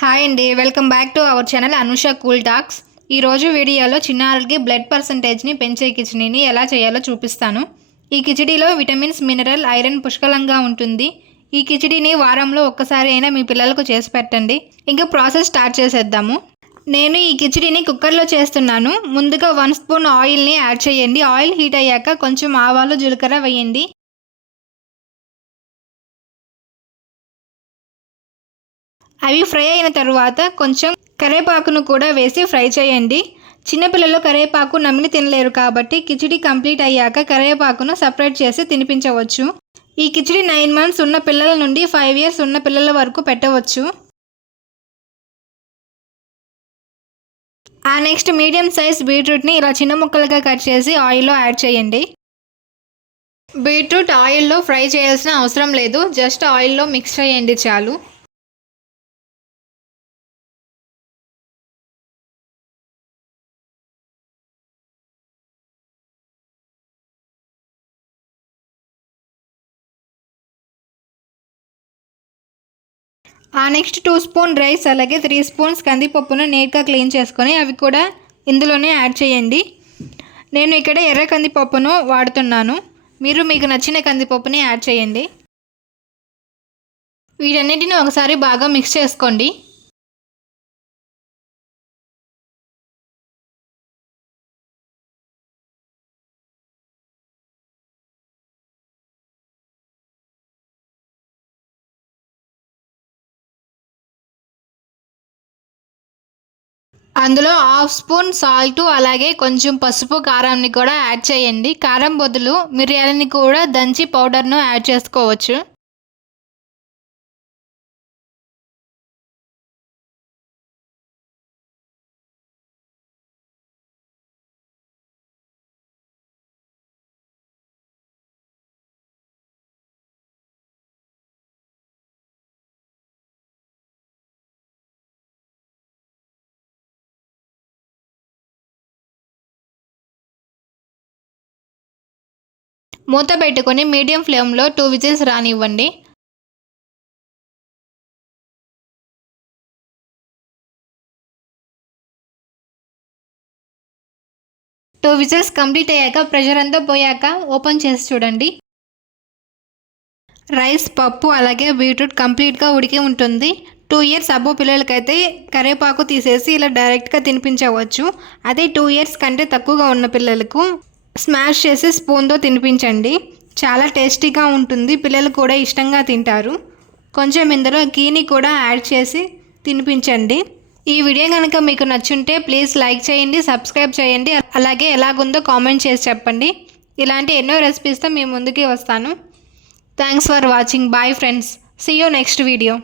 Hi అండి welcome back to our channel Anusha cool talks ఈరోజు వీడియోలో చిన్నారులకి బ్లడ్ పర్సంటేజ్ని పెంచే కిచడీని ఎలా చేయాలో చూపిస్తాను. ఈ కిచడీలో విటమిన్స్ మినరల్ ఐరన్ పుష్కలంగా ఉంటుంది. ఈ కిచడీని వారంలో ఒక్కసారి అయినా మీ పిల్లలకు చేసి పెట్టండి. ఇంకా ప్రాసెస్ స్టార్ట్ చేసేద్దాము. నేను ఈ కిచడీని కుక్కర్లో చేస్తున్నాను. ముందుగా వన్ స్పూన్ ఆయిల్ని యాడ్ చేయండి. ఆయిల్ హీట్ అయ్యాక కొంచెం ఆవాలు జీలకర్ర వేయండి. అవి ఫ్రై అయిన తర్వాత కొంచెం కరివేపాకును కూడా వేసి ఫ్రై చేయండి. చిన్నపిల్లలు కరేపాకు నమిలి తినలేరు కాబట్టి కిచిడి కంప్లీట్ అయ్యాక కరివేపాకును సపరేట్ చేసి తినిపించవచ్చు. ఈ కిచిడి నైన్ మంత్స్ ఉన్న పిల్లల నుండి ఫైవ్ ఇయర్స్ ఉన్న పిల్లల వరకు పెట్టవచ్చు. ఆ నెక్స్ట్ మీడియం సైజ్ బీట్రూట్ని ఇలా చిన్న ముక్కలుగా కట్ చేసి ఆయిల్లో యాడ్ చేయండి. బీట్రూట్ ఆయిల్లో ఫ్రై చేయాల్సిన అవసరం లేదు. జస్ట్ ఆయిల్లో మిక్స్ చేయండి చాలు. ఆ నెక్స్ట్ టూ స్పూన్ రైస్ అలాగే త్రీ స్పూన్స్ కందిపప్పును నీట్గా క్లీన్ చేసుకొని అవి కూడా ఇందులోనే యాడ్ చేయండి. నేను ఇక్కడ ఎర్ర కందిపప్పును వాడుతున్నాను. మీరు మీకు నచ్చిన కందిపప్పుని యాడ్ చేయండి. వీటన్నిటిని ఒకసారి బాగా మిక్స్ చేసుకోండి. అందులో హాఫ్ స్పూన్ సాల్ట్ అలాగే కొంచెం పసుపు కారాన్ని కూడా యాడ్ చేయండి. కారం బదులు మిరియాలని కూడా దంచి పౌడర్ను యాడ్ చేసుకోవచ్చు. మూత పెట్టుకొని మీడియం ఫ్లేమ్లో టూ విజిల్స్ రానివ్వండి. టూ విజిల్స్ కంప్లీట్ అయ్యాక ప్రెషర్ అంతా పోయాక ఓపెన్ చేసి చూడండి. రైస్ పప్పు అలాగే బీట్రూట్ కంప్లీట్గా ఉడికి ఉంటుంది. టూ ఇయర్స్ అబ్బో పిల్లలకైతే కరివేపాకు తీసేసి ఇలా డైరెక్ట్గా తినిపించవచ్చు. అదే టూ ఇయర్స్ కంటే తక్కువగా ఉన్న పిల్లలకు స్మాష్ చేసి స్పూన్తో తినిపించండి. చాలా టేస్టీగా ఉంటుంది. పిల్లలు కూడా ఇష్టంగా తింటారు. కొంచెం ఇందులో గీని కూడా యాడ్ చేసి తినిపించండి. ఈ వీడియో కనుక మీకు నచ్చుంటే ప్లీజ్ లైక్ చేయండి సబ్స్క్రైబ్ చేయండి. అలాగే ఎలాగుందో కామెంట్ చేసి చెప్పండి. ఇలాంటి ఎన్నో రెసిపీస్తో మీ ముందుకి వస్తాను. Thanks for watching. Bye friends. See you next video